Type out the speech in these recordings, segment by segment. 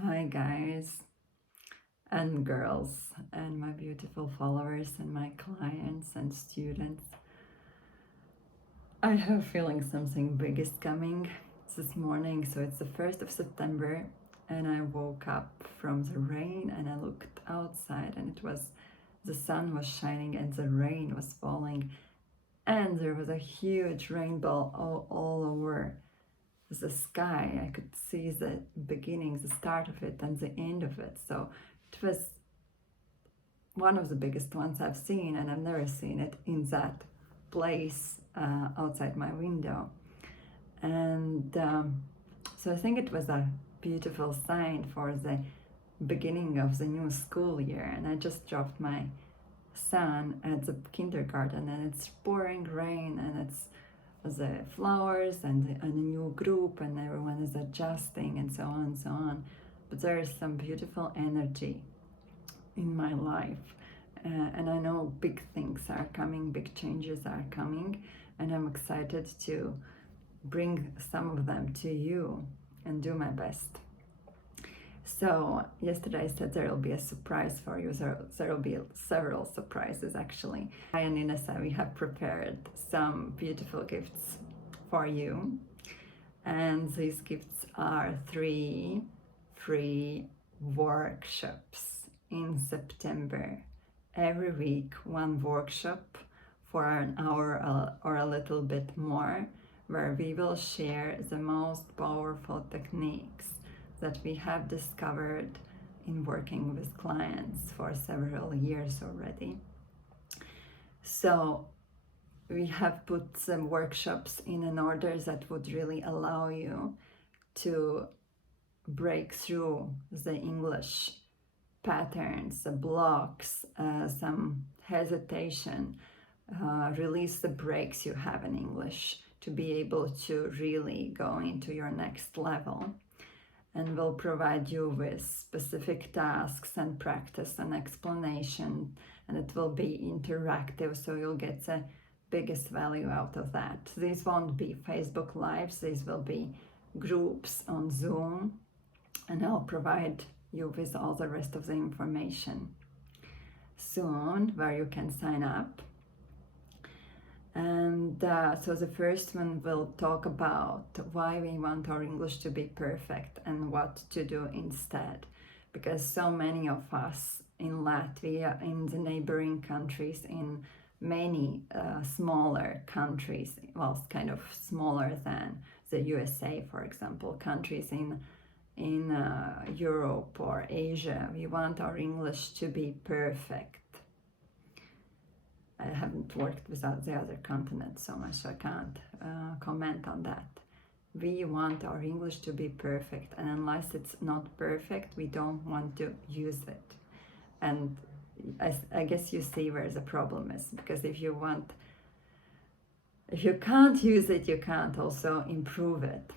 Hi guys and girls and my beautiful followers and my clients and students. I have a feeling something big is coming this morning. So it's the 1st of September and I woke up from the rain and I looked outside and the sun was shining and the rain was falling and there was a huge rainbow all over the sky. I could see the beginning, the start of it, and the end of it. So it was one of the biggest ones I've seen, and I've never seen it in that place outside my window. And so I think it was a beautiful sign for the beginning of the new school year. And I just dropped my son at the kindergarten, and it's pouring rain, and it's the flowers and a new group, and everyone is adjusting and so on and so on. But there is some beautiful energy in my life, and I know big things are coming, big changes are coming, and I'm excited to bring some of them to you and do my best. So yesterday I said there will be a surprise for you. There will be several surprises actually. I and Inese, we have prepared some beautiful gifts for you. And these gifts are 3 free workshops in September. Every week, one workshop for an hour or a little bit more, where we will share the most powerful techniques that we have discovered in working with clients for several years already. So we have put some workshops in an order that would really allow you to break through the English patterns, the blocks, some hesitation, release the brakes you have in English to be able to really go into your next level. And will provide you with specific tasks and practice and explanation, and it will be interactive, so you'll get the biggest value out of that. These won't be Facebook Lives, these will be groups on Zoom, and I'll provide you with all the rest of the information soon, where you can sign up. And so the first one will talk about why we want our English to be perfect and what to do instead. Because so many of us in Latvia, in the neighboring countries, in many smaller countries, well, kind of smaller than the USA, for example, countries in Europe or Asia, we want our English to be perfect. I haven't worked with the other continents so much, so I can't comment on that. We want our English to be perfect, and unless it's not perfect, we don't want to use it. And I guess you see where the problem is, because if you can't use it, you can't also improve it.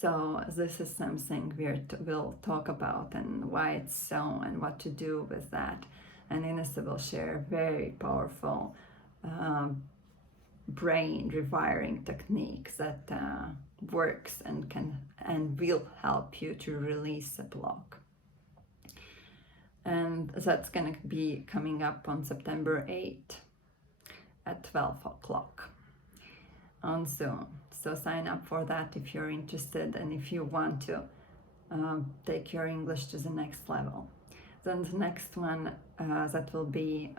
So this is something we'll talk about, and why it's so, and what to do with that. And Inese will share very powerful brain rewiring techniques that works and will help you to release a block. And that's going to be coming up on September 8th at 12 o'clock on Zoom. So sign up for that if you're interested and if you want to take your English to the next level. Then the next one that will be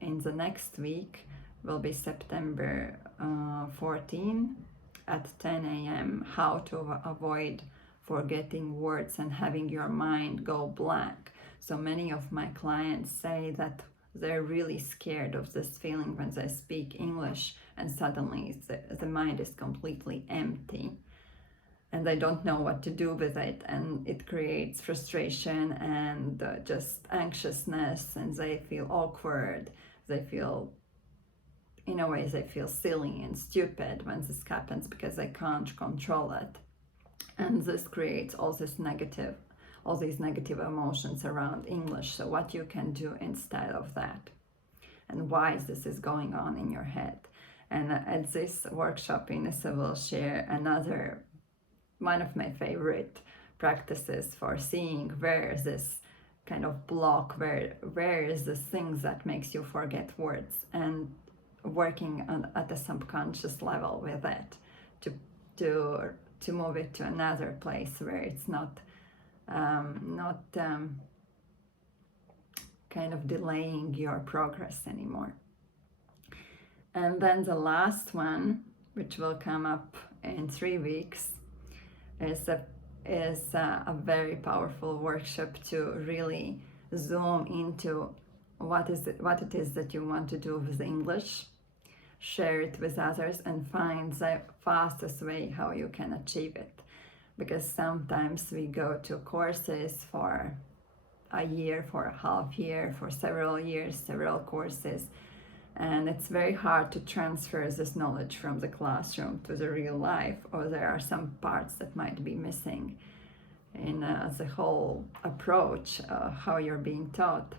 in the next week will be September 14 at 10 a.m. How to avoid forgetting words and having your mind go blank. So many of my clients say that they're really scared of this feeling when they speak English and suddenly the mind is completely empty. And they don't know what to do with it, and it creates frustration and just anxiousness, and they feel awkward. They feel, in a way, they feel silly and stupid when this happens because they can't control it. And this creates all these negative emotions around English. So what you can do instead of that, and why this is going on in your head. And at this workshop, Inese will share one of my favorite practices for seeing where is this kind of block, where is this things that makes you forget words, and working at the subconscious level with it to move it to another place where it's not kind of delaying your progress anymore. And then the last one, which will come up in 3 weeks, is a very powerful workshop to really zoom into what it is that you want to do with English, share it with others, and find the fastest way how you can achieve it. Because sometimes we go to courses for a year, for a half year, for several years, several courses, and it's very hard to transfer this knowledge from the classroom to the real life, or there are some parts that might be missing in the whole approach, how you're being taught.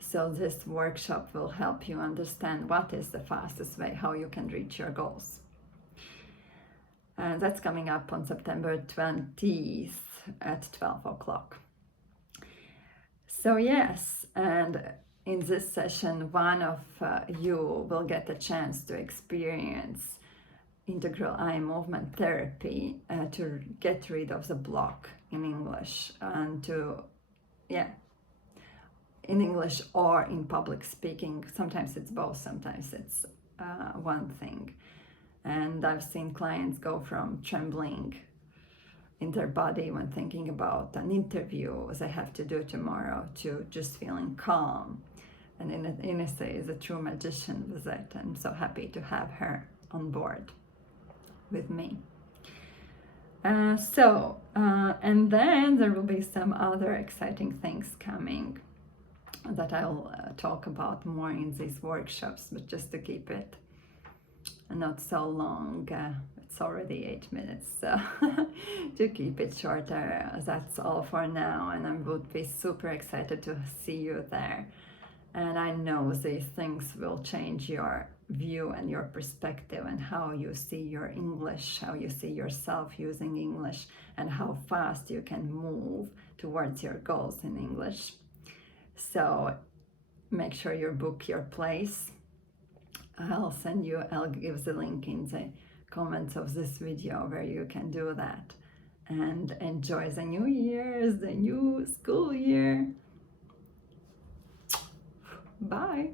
So this workshop will help you understand what is the fastest way, how you can reach your goals. And that's coming up on September 20th at 12 o'clock. So yes, and in this session, one of you will get a chance to experience integral eye movement therapy to get rid of the block in English, and in English or in public speaking. Sometimes it's both, sometimes it's one thing. And I've seen clients go from trembling in their body when thinking about an interview they have to do tomorrow to just feeling calm. And Inese is a true magician with it. I'm so happy to have her on board with me. And then there will be some other exciting things coming that I'll talk about more in these workshops, but just to keep it not so long, it's already 8 minutes, so to keep it shorter, that's all for now, and I would be super excited to see you there. And I know these things will change your view and your perspective and how you see your English, how you see yourself using English, and how fast you can move towards your goals in English. So make sure you book your place. I'll give the link in the comments of this video where you can do that. And enjoy the new year, the new school year. Bye.